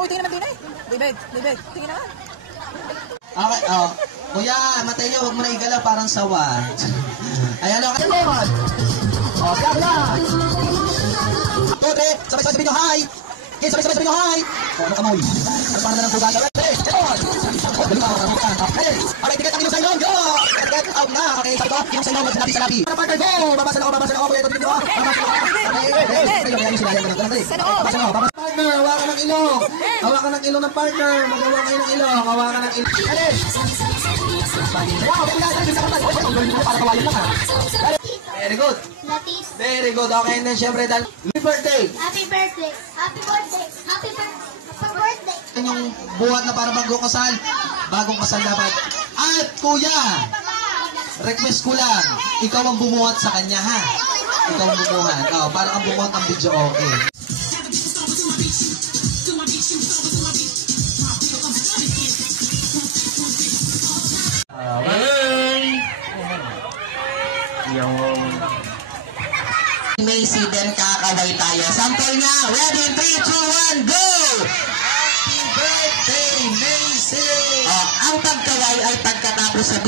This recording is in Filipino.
Uy, tingin naman din eh. David, tingin naman. Okay, kuya, matay niyo, huwag mo na igala, parang sawa. Ayan, okay. Oh, bla. Tote, sabay-sabay sabihin nyo, hi! Okay, sabay-sabay sabihin nyo, hi! Oh, ano kamoy? Ano parang na ng pugan? Okay, okay, ticket ang ilong sa ilong, go! Get out na! Okay, sabi ko, ilong sa ilong, magsalapi sa lapi. Para partner, go! Babasa na ako, okay, ito ko. Partner, hawakan ng ilong. Hawakan ng ilong ng partner. Magawa kayo ng ilong. Hawakan ng ilong. Wow, very good. Very good. Okay, and then syempre dahil happy birthday. Happy birthday. Happy birthday. Happy birthday. Happy birthday. Yung buhat na para bagong kasal. Bagong kasal dapat. At kuya, request ko lang, ikaw ang bumuhat sa kanya, ha? Ikaw ang bumuhat. Para ang bumuhat ang video, okay. Macy, then kakaway tayo. Sample nga. Ready? 3, 2, 1, go! Happy birthday, Macy! Ang pagkaway ay pagkatapos sabihin.